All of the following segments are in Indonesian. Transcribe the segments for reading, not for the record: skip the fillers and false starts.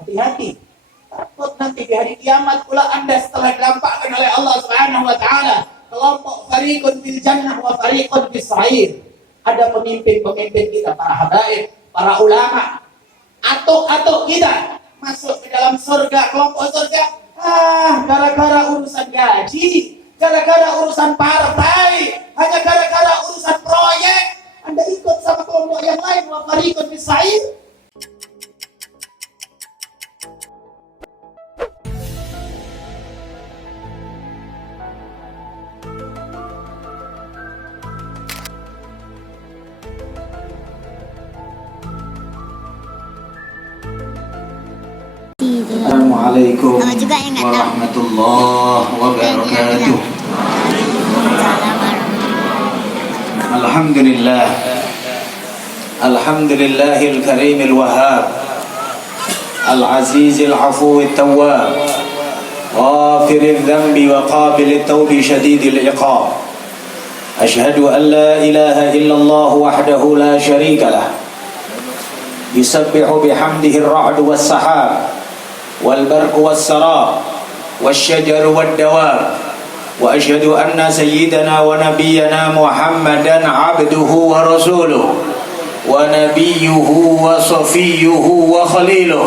Hati-hati. Takut nanti di hari kiamat pula Anda setelah dilampahkan oleh Allah Subhanahu wa taala kelompok fariqun fil jannah wa fariqun fis sa'ir. Ada pemimpin-pemimpin kita, para habaib, para ulama, atau kita masuk ke dalam surga, kelompok surga. Gara-gara urusan gaji, gara-gara urusan partai, hanya gara-gara urusan proyek, Anda ikut sama kelompok yang lain, wa fariqun fis sa'ir. Assalamualaikum warahmatullahi wabarakatuh. Alhamdulillah, alhamdulillahil karimil wahhab, al-azizil afuwit tawwab, ghafiril dhanbi wa qabilit tawbi shadidil iqab. Ashhadu an la ilaha illallah wahdahu la syarika lah, yusabbihu bihamdihi ar-ra'du was-sahab والبرق والسراب والشجر والدواب وأشهد أن سيدنا ونبينا محمدا عبده ورسوله ونبيه وصفيه وخليله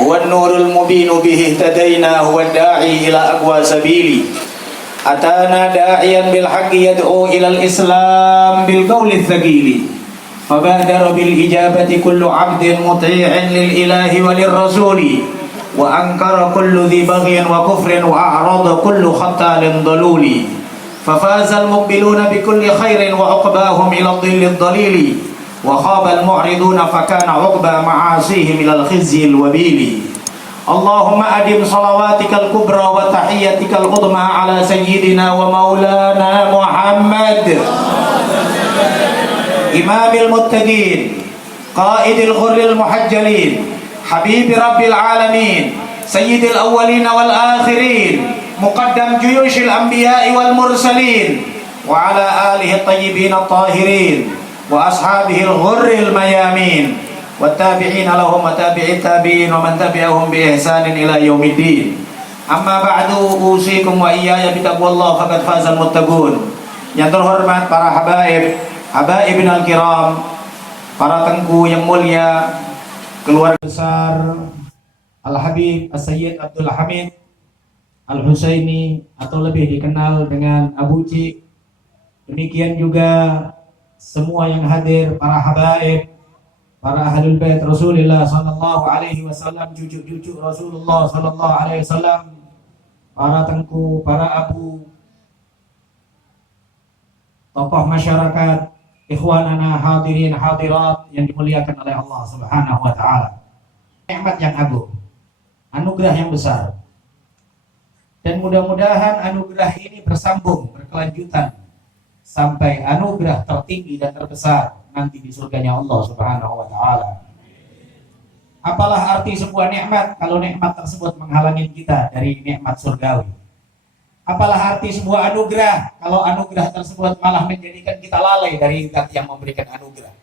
هو النور المبين به اهتدينا هو الداعي إلى أقوى سبيل أتانا داعيا بالحق يدعو إلى الإسلام بالقول الثقيل فبادر بالإجابة كل عبد مطيع للإله وللرسول وأنكر كل ذي بغي وكفر وأعرض كل خطال ضلول ففاز المقبلون بكل خير وعقباهم إلى الظل الضليل وخاب المعرضون فكان عقبى معاصيهم إلى الخزي الوبيل اللهم أدم صلواتك الكبرى وتحيتك العظمى على سيدنا ومولانا محمد إمام المتقين قائد الغر المحجلين حبيب رب العالمين سيد الأولين والآخرين مقدم جيوش الأنبياء والمرسلين وعلى آله الطيبين الطاهرين وأصحابه الغر الميامين والتابعين لهم وتابع التابعين ومن تبعهم بإحسان إلى يوم الدين أما بعد أوصيكم وإياي بتقوى الله فقد فاز المتقون. Yang terhormat para habaibina al-kiram, para tengku yang mulia, keluarga besar Al-Habib As-Sayyid Abdul Hamid Al-Husaini atau lebih dikenal dengan Abu Cik. Demikian juga semua yang hadir, para habaib, para ahlul bait Rasulullah sallallahu alaihi wasallam, cucu-cucu Rasulullah sallallahu alaihi wasallam, para tengku, para abu, tokoh masyarakat, ikhwanana hadirin hadirat yang dimuliakan oleh Allah Subhanahu wa taala. Nikmat yang agung, anugerah yang besar. Dan mudah-mudahan anugerah ini bersambung, berkelanjutan sampai anugerah tertinggi dan terbesar nanti di surganya Allah Subhanahu wa taala. Apalah arti sebuah nikmat kalau nikmat tersebut menghalangi kita dari nikmat surgawi? Apalah arti sebuah anugerah kalau anugerah tersebut malah menjadikan kita lalai dari zat yang memberikan anugerah?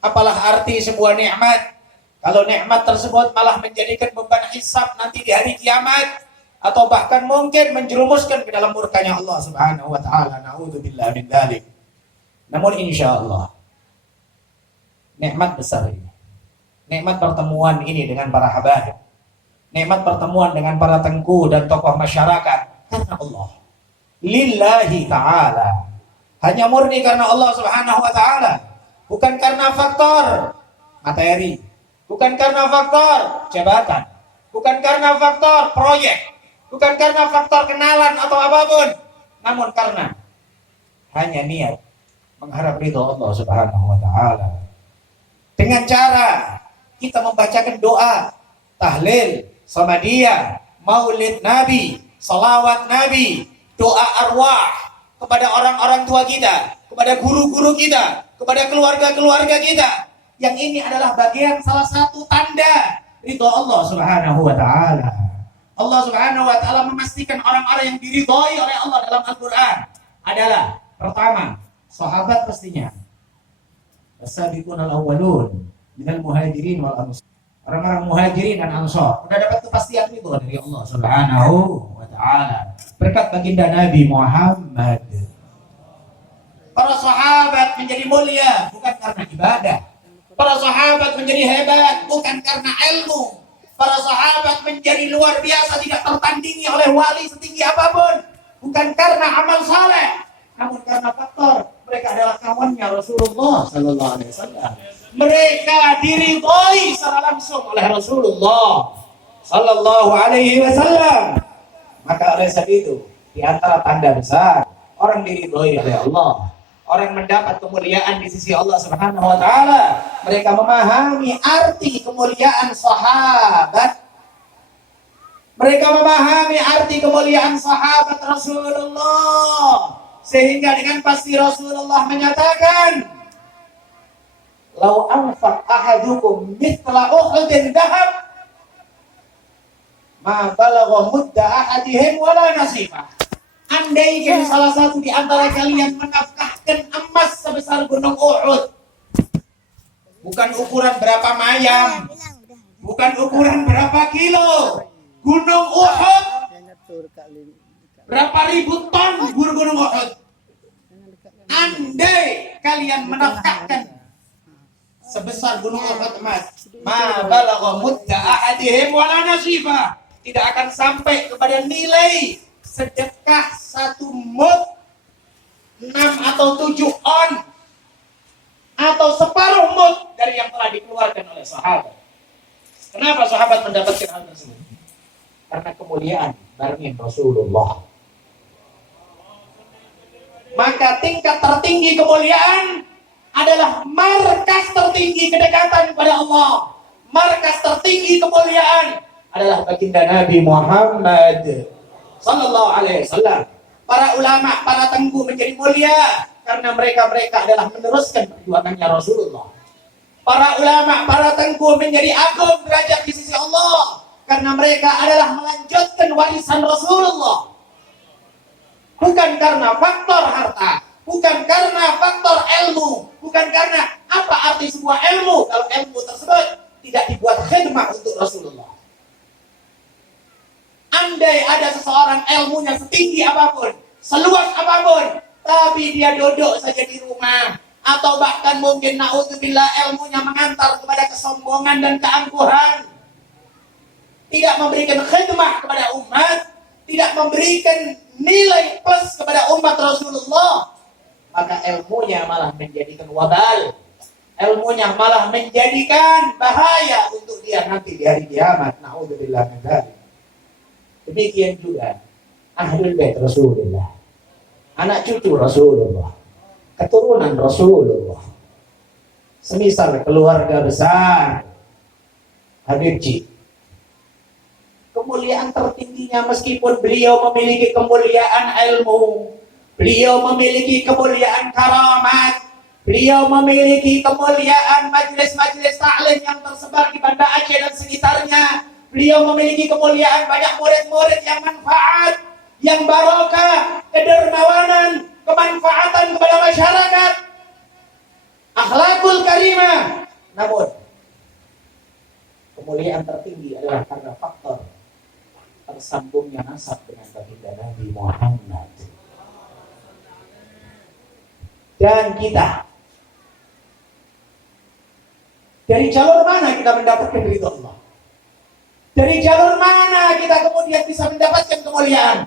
Apalah arti sebuah nikmat kalau nikmat tersebut malah menjadikan beban hisab nanti di hari kiamat, atau bahkan mungkin menjerumuskan ke dalam murkanya Allah Subhanahu wa taala? Na'udzubillah min dzalik. Namun insyaallah nikmat besar ini, nikmat pertemuan ini dengan para habaib, nikmat pertemuan dengan para tengku dan tokoh masyarakat karena Allah, lillahi ta'ala, hanya murni karena Allah Subhanahu wa ta'ala, bukan karena faktor materi, bukan karena faktor jabatan, bukan karena faktor proyek, bukan karena faktor kenalan atau apapun, namun karena hanya niat mengharap ridho Allah Subhanahu wa ta'ala. Dengan cara kita membacakan doa, tahlil, samadiyah, maulid Nabi, salawat Nabi, doa arwah kepada orang-orang tua kita, kepada guru-guru kita, kepada keluarga-keluarga kita. Yang ini adalah bagian salah satu tanda ridho Allah Subhanahu wa ta'ala. Allah Subhanahu wa ta'ala memastikan orang-orang yang diridhoi oleh Allah dalam Al-Quran adalah, pertama, sahabat pastinya. As-sabiqun al-awwalun minal muhajirin wal ansar. orang-orang muhajirin dan ansor udah dapat kepastian itu dari Allah Subhanahu wa taala berkat baginda Nabi Muhammad. Para sahabat menjadi mulia bukan karena ibadah. Para sahabat menjadi hebat bukan karena ilmu. Para sahabat menjadi luar biasa tidak tertandingi oleh wali setinggi apapun bukan karena amal saleh, namun karena faktor mereka adalah kawannya Rasulullah sallallahu alaihi wasallam. Mereka diridhoi secara langsung oleh Rasulullah sallallahu alaihi wasallam. Maka oleh sebab itu di antara tanda besar orang diridhoi oleh Allah, orang mendapat kemuliaan di sisi Allah Subhanahu wa taala, mereka memahami arti kemuliaan sahabat. Mereka memahami arti kemuliaan sahabat Rasulullah sehingga dengan pasti Rasulullah menyatakan, "Lau anfaq ahadukum mithla Uhudin dhahab ma balagha mudda ahadihim wala nasibah." Andai salah satu di antara kalian menafkahkan emas sebesar gunung Uhud, bukan ukuran berapa mayam, bukan ukuran berapa kilo, gunung Uhud, berapa ribu ton gunung Uhud. Andai kalian menafkahkan sebesar gunung Uhud emas, ma balagha mudda ahadihim wala nasibah, tidak akan sampai kepada nilai sedekah satu mud 6 atau 7 on atau separuh mud dari yang telah dikeluarkan oleh sahabat. Kenapa sahabat mendapatkan hal tersebut? Karena kemuliaan barengan Rasulullah. Maka tingkat tertinggi kemuliaan adalah markas tertinggi kedekatan kepada Allah. Markas tertinggi kemuliaan adalah baginda Nabi Muhammad sallallahu alaihi wasallam. Para ulama, para tenggu menjadi mulia karena mereka adalah meneruskan perjuangannya Rasulullah. Para ulama, para tenggu menjadi agung derajat di sisi Allah karena mereka adalah melanjutkan warisan Rasulullah. Bukan karena faktor harta, bukan karena faktor ilmu, bukan karena apa arti sebuah ilmu kalau ilmu tersebut tidak dibuat khidmah untuk Rasulullah. Andai ada seseorang ilmunya setinggi apapun, seluas apapun, tapi dia duduk saja di rumah, atau bahkan mungkin na'udzubillah ilmunya mengantar kepada kesombongan dan keangkuhan, tidak memberikan khidmah kepada umat, tidak memberikan nilai plus kepada umat Rasulullah, maka ilmunya malah menjadikan wabal, ilmunya malah menjadikan bahaya untuk dia nanti di hari kiamat. Na'udzubillah min dzalik. Demikian juga Ahlul Bait Rasulullah, anak cucu Rasulullah, keturunan Rasulullah, semisal keluarga besar Habib Ji. Kemuliaan tertingginya meskipun beliau memiliki kemuliaan ilmu, beliau memiliki kemuliaan karamat, beliau memiliki kemuliaan majelis-majelis ta'lim yang tersebar di Banda Aceh dan sekitarnya. Beliau memiliki kemuliaan banyak murid-murid yang manfaat, yang barokah, kedermawanan, kemanfaatan kepada masyarakat, akhlakul karimah. Namun kemuliaan tertinggi adalah karena faktor tersambungnya nasab dengan baginda Nabi Muhammad. Dan kita dari jalur mana kita mendapatkan ridho Allah? Dari jalur mana kita kemudian bisa mendapatkan kemuliaan?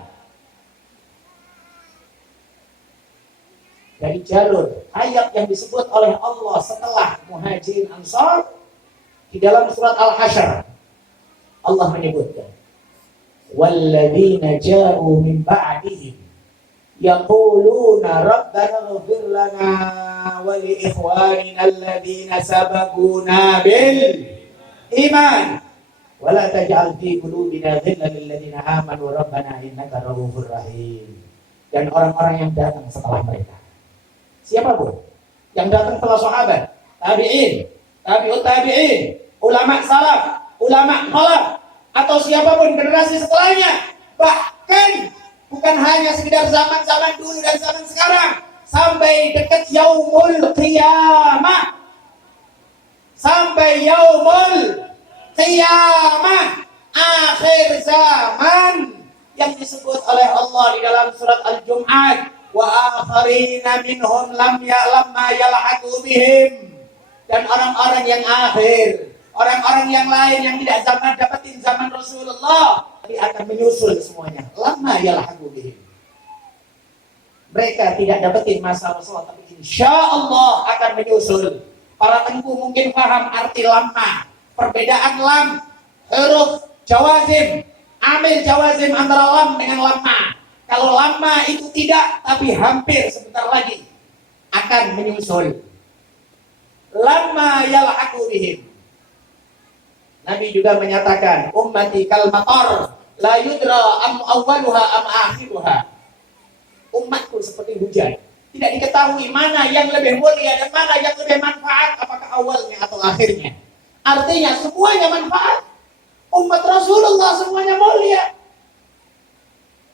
Dari jalur ayat yang disebut oleh Allah setelah Muhajirin Ansar di dalam surat Al-Hasyr. Allah menyebutkan, "Walladzina ja'u min ba'dihim yaquluna rabbana ighfir lana wa li ikhwanina alladhina sabaquna bil iman. Wala taj'al fi qulubina ghillan lil ladzina amanu rabbana innaka ra'ufur rahim." Dan orang-orang yang datang setelah mereka, siapapun yang datang setelah sahabat, tabi'in, tabi'ut tabi'in, ulama salaf, ulama khalaf, atau siapapun generasi setelahnya, bahkan bukan hanya sekedar zaman-zaman dulu dan zaman sekarang, sampai dekat yaumul qiyamah, sampai yaumul qiyamah, akhir zaman, yang disebut oleh Allah di dalam surat Al-Jum'ah, wa akharina minhum lam ya'lam ma yalhaqu bihim, dan orang-orang yang akhir, orang-orang yang lain yang tidak dapatin zaman Rasulullah, tapi akan menyusul semuanya. Lama yalhaqu bihim, mereka tidak dapatin masa Rasulullah, tapi insya Allah akan menyusul. Para tengku mungkin paham arti lama, perbedaan lam, huruf jawazim, amil jawazim antara lam dengan lama. Kalau lama itu tidak, tapi hampir sebentar lagi akan menyusul. Lama yalhaqu bihim. Nabi juga menyatakan, ummati kal matar, la yudra am awwaluha am akhiruha. Umatku seperti hujan, tidak diketahui mana yang lebih mulia dan mana yang lebih manfaat, apakah awalnya atau akhirnya. Artinya semuanya manfaat. Umat Rasulullah semuanya mulia.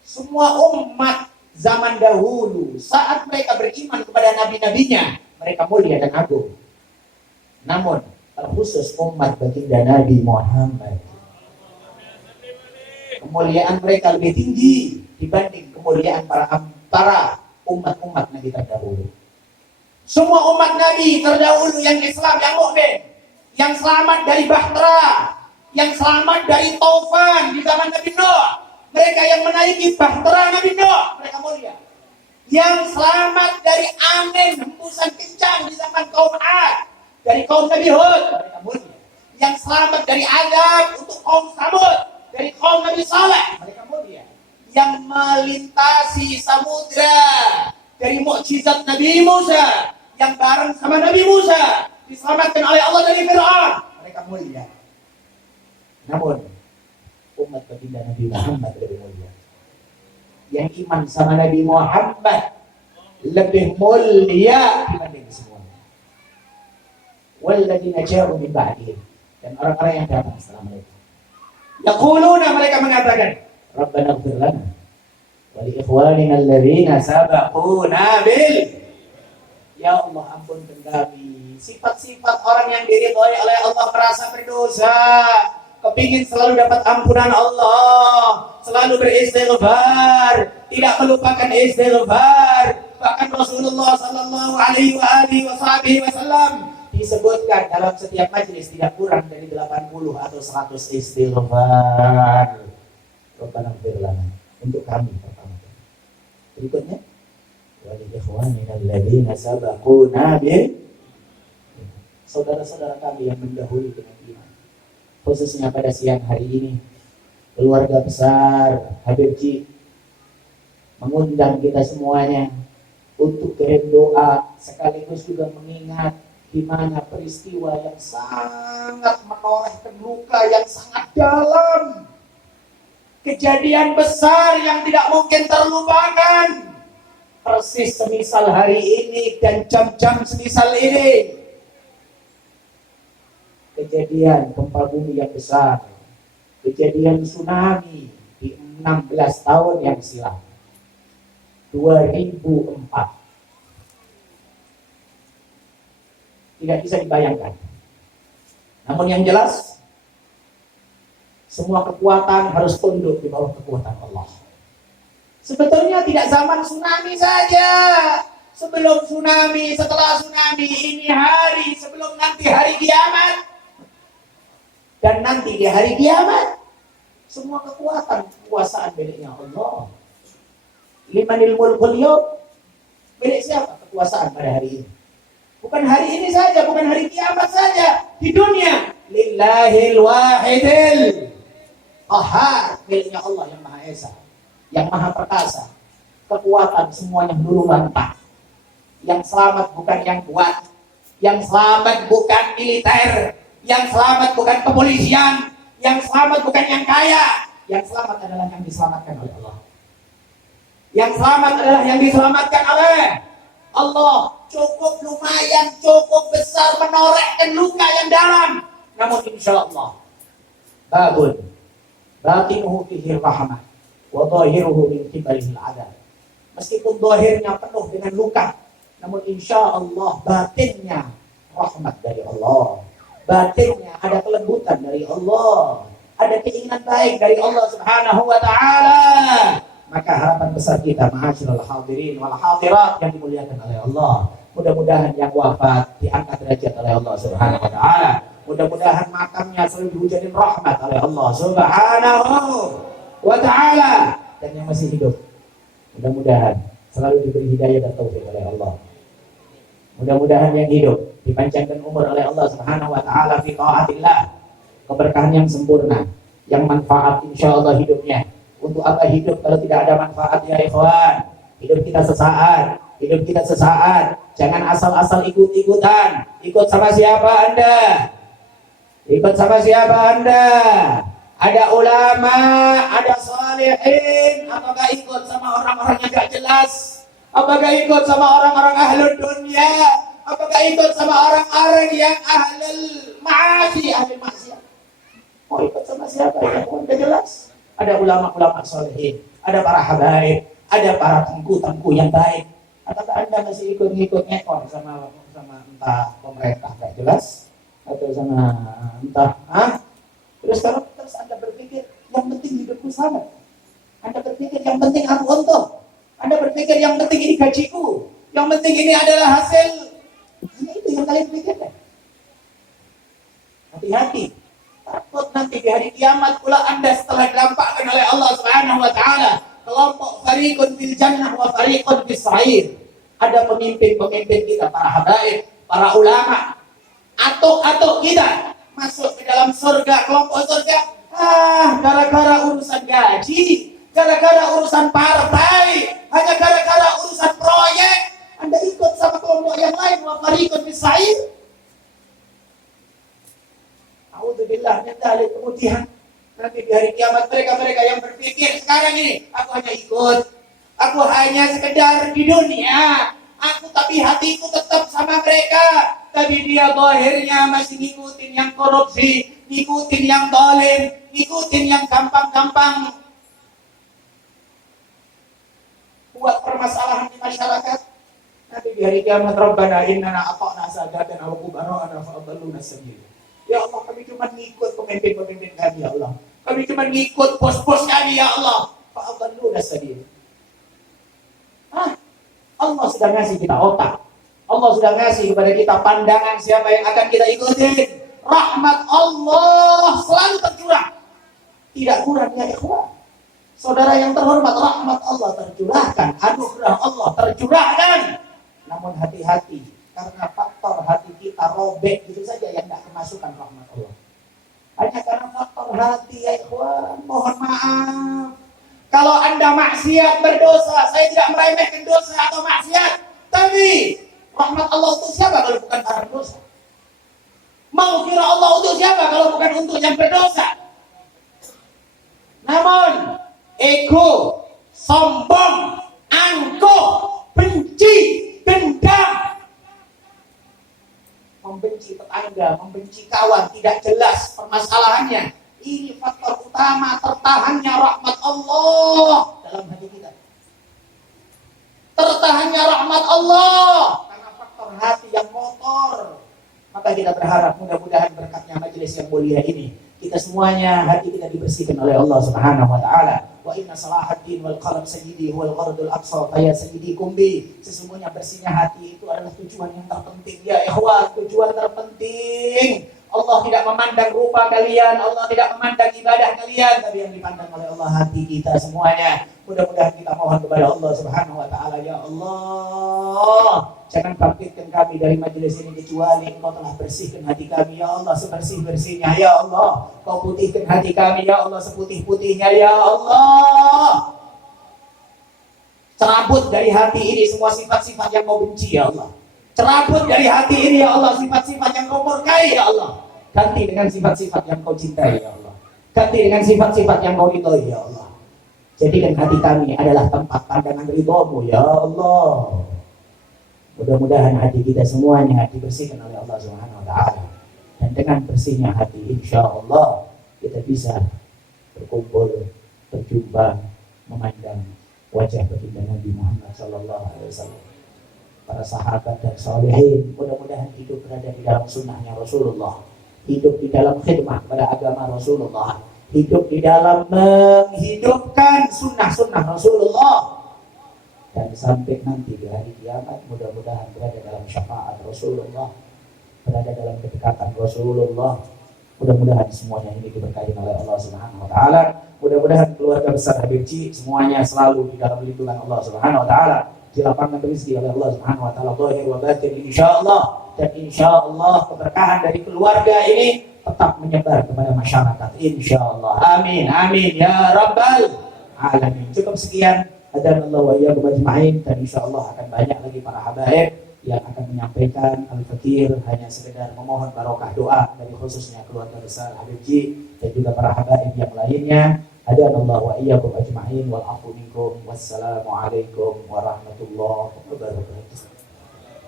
Semua umat zaman dahulu, saat mereka beriman kepada nabi-nabinya, mereka mulia dan agung. Namun terkhusus umat baginda Nabi Muhammad, kemuliaan mereka lebih tinggi dibanding kemuliaan para umat-umat Nabi terdahulu. Semua umat Nabi terdahulu yang Islam, yang mukmin, yang selamat dari bahtera, yang selamat dari taufan di zaman Nabi Nuh, mereka yang menaiki bahtera Nabi Nuh, mereka mulia. Yang selamat dari angin hembusan kencang di zaman kaum Ad, dari kaum Nabi Hud, mereka mulia. Yang selamat dari azab untuk kaum Samud, dari kaum Nabi Saleh, mereka mulia. Yang melintasi samudra dari mukjizat Nabi Musa, yang bareng sama Nabi Musa diselamatkan oleh Allah dari Fir'aun, mereka mulia. Namun umat baginda Nabi Muhammad lebih mulia. Yang iman sama Nabi Muhammad lebih mulia dibanding semuanya. Walladzina ja'u min ba'dihim, dan orang-orang yang datang setelah mereka. Yaquluna, mereka mengatakan, Rabbana ighfir lana wa li ikhwanina alladhina sabaquna bil. Ya Allah, ampunkan kami. Sifat-sifat orang yang diridhai oleh Allah, merasa berdosa, kepingin selalu dapat ampunan Allah, selalu beristighfar, tidak melupakan istighfar. Bahkan Rasulullah sallallahu alaihi wasallam disebutkan dalam setiap majlis tidak kurang dari 80 atau 100 istighfar. Rabbana ighfir lana, untuk kami pertama. Berikutnya, wa li ikhwanina alladhina sabaquna bil, saudara-saudara kami yang mendahului dengan iman. Khususnya pada siang hari ini, keluarga besar Habib Ji mengundang kita semuanya untuk kirim doa, sekaligus juga mengingat di mana peristiwa yang sangat menorehkan luka yang sangat dalam, kejadian besar yang tidak mungkin terlupakan, persis semisal hari ini dan jam-jam semisal ini. Kejadian gempa bumi yang besar, kejadian tsunami di 16 tahun yang silam, 2004. Tidak bisa dibayangkan. Namun yang jelas, semua kekuatan harus tunduk di bawah kekuatan Allah. Sebetulnya tidak zaman tsunami saja. Sebelum tsunami, setelah tsunami, ini hari, sebelum nanti hari kiamat, dan nanti di hari kiamat, semua kekuatan, kekuasaan miliknya Allah. Limanil mulkul yawm, milik siapa kekuasaan pada hari ini? Bukan hari ini saja, bukan hari kiamat saja, di dunia. Lillahil wahidil qahhar, miliknya Allah yang Maha Esa, yang Maha Perkasa. Kekuatan semuanya dulu rantah. Yang selamat bukan yang kuat, yang selamat bukan militer, yang selamat bukan kepolisian, yang selamat bukan yang kaya, yang selamat adalah yang diselamatkan oleh Allah. Yang selamat adalah yang diselamatkan oleh Allah. Cukup lumayan, cukup besar menorehkan luka yang dalam, namun insya Allah babun batinuhu fihi rahmah wa dhahiruhu min qibalihil adab. Meskipun zahirnya penuh dengan luka, namun insya Allah batinnya rahmat dari Allah. batinnya ada kelembutan dari Allah, ada keinginan baik dari Allah Subhanahu wa taala, maka harapan besar kita ma'asyiral hadirin wal hadirat yang dimuliakan oleh Allah, mudah-mudahan yang wafat diangkat derajat oleh Allah Subhanahu wa taala. Mudah-mudahan makamnya selalu dihujanin rahmat oleh Allah Subhanahu wa taala, dan yang masih hidup mudah-mudahan selalu diberi hidayah dan taufik oleh Allah. Mudah-mudahan yang hidup dipanjangkan umur oleh Allah Subhanahu wa taala fi taatillah, keberkahan yang sempurna, yang manfaat insyaallah hidupnya. Untuk apa hidup kalau tidak ada manfaat ya ikhwan? Hidup kita sesaat, hidup kita sesaat. Jangan asal-asal ikut-ikutan. Ikut sama siapa Anda? Ikut sama siapa Anda? Ada ulama, ada salihin. Apakah ikut sama orang-orang yang gak jelas? Apakah ikut sama orang-orang ahlul dunia? Apakah ikut sama orang-orang yang ahlul ma'asi, ahlul maksiat? Mau ikut sama siapa? Ya, udah jelas. Ada ulama-ulama salihin, ada para habaib, ada para tengku-tengku yang baik. Apakah Anda masih ikut-ikut ngekor sama entah pemerintah gak jelas? Atau sama entah terus Anda berpikir yang penting hidupku sama, Anda berpikir yang penting aku untung, Anda berpikir yang penting ini gajiku, yang penting ini adalah hasil. Itu yang kalian pikirkan. Hati-hati, takut nanti di hari kiamat pula Anda setelah dilampahkan oleh Allah Subhanahu wa taala kelompok fariqun fil jannah wa fariqun fis sa'ir. Ada pemimpin-pemimpin kita, para habaib, para ulama, atau kita masuk ke dalam surga, kelompok surga, gara-gara urusan gaji, gara-gara urusan partai, hanya gara-gara urusan proyek, Anda ikut sama kelompok yang lain, wa fariqun fis sa'ir. A'udzubillah min dzalik. Kemudian nanti di hari kiamat mereka yang berpikir sekarang ini, aku hanya ikut, aku hanya sekedar di dunia, tapi hatiku tetap sama mereka. Tapi dia zahirnya masih ngikutin yang korupsi, ngikutin yang zalim, ngikutin yang gampang-gampang buat permasalahan di masyarakat. Nanti di hari kiamat, Rabbana innana ata'na sadatana wa kubara'ana fa'adalluna sabil. Ya Allah, kami cuma ngikut pemimpin-pemimpin kami ya Allah. Kami cuma ngikut bos-bos kami ya Allah. Fa'adalluna sabil. Allah sudah ngasih kita otak. Allah sudah ngasih kepada kita pandangan siapa yang akan kita ikutin. Rahmat Allah selalu tercurah, tidak kurang ya ikhwan. Saudara yang terhormat, rahmat Allah tercurahkan, anugerah Allah tercurahkan. Namun hati-hati, karena faktor hati kita robek gitu saja yang tidak kemasukan rahmat Allah. Hanya karena faktor hati ya ikhwan, mohon maaf. Kalau Anda maksiat berdosa, saya tidak meremehkan dosa atau maksiat, tapi rahmat Allah untuk siapa kalau bukan karena dosa? Maghfirah Allah untuk siapa kalau bukan untuk yang berdosa? Namun ego, sombong, angkuh, benci, dendam, membenci tetangga, membenci kawan, tidak jelas permasalahannya. Ini faktor utama tertahannya rahmat Allah dalam hati kita. Tertahannya rahmat Allah karena faktor hati yang kotor. Maka kita berharap mudah-mudahan berkatnya majelis yang mulia ini, kita semuanya hati kita dibersihkan oleh Allah Subhanahu wa taala. Wa inna salahaddin wal qalam sayyidi wal ghardul aqsa ya sayyidi kumbi. Sesungguhnya bersihnya hati itu adalah tujuan yang terpenting ya ikhwan, tujuan terpenting. Allah tidak memandang rupa kalian, Allah tidak memandang ibadah kalian, tapi yang dipandang oleh Allah hati kita semuanya. Mudah-mudahan kita mohon kepada Allah Subhanahu wa taala, ya Allah, jangan bangkitkan kami dari majelis ini kecuali Engkau telah bersihkan hati kami ya Allah sebersih-bersihnya ya Allah. Kau putihkan hati kami ya Allah seputih-putihnya ya Allah. Cerabut dari hati ini semua sifat-sifat yang Kau benci ya Allah. Cerabut dari hati ini ya Allah sifat-sifat yang Kau murkai ya Allah. Ganti dengan sifat-sifat yang Kau cintai ya Allah. Ganti dengan sifat-sifat yang Kau ridhoi ya Allah. Jadikan hati kami adalah tempat pandangan ridho-Mu ya Allah. Mudah-mudahan hati kita semuanya dibersihkan oleh Allah Subhanahu wa taala. Dan dengan bersihnya hati insyaallah kita bisa berkumpul, berjumpa, memandang wajah baginda Nabi Muhammad sallallahu alaihi wasallam. Para sahabat dan salihin mudah-mudahan hidup berada di dalam sunnahnya Rasulullah. hidup di dalam khidmah pada agama Rasulullah, hidup di dalam menghidupkan sunnah-sunnah Rasulullah. Dan sampai nanti di hari kiamat mudah-mudahan berada dalam syafaat Rasulullah, berada dalam kedekatan Rasulullah. Mudah-mudahan semuanya ini diberkahi oleh Allah Subhanahu wa taala. Mudah-mudahan keluarga besar Habib Ji semuanya selalu di dalam lindungan Allah Subhanahu wa taala, dilapangkan rezeki oleh Allah Subhanahu wa taala zahir wa batin insyaallah. Dan insyaallah keberkahan dari keluarga ini tetap menyebar kepada masyarakat insyaallah. Amin amin ya rabbal alamin. Cukup sekian. Hadanallahu wa iyyakum ajma'in. Dan insyaallah akan banyak lagi para habaib yang akan menyampaikan al-fakir, hanya sekedar memohon barokah doa dari khususnya keluarga besar Habib Ji dan juga para habaib yang lainnya. Hadanallahu wa iyyakum ajma'in wal afu minkum. Wassalamualaikum warahmatullahi wabarakatuh.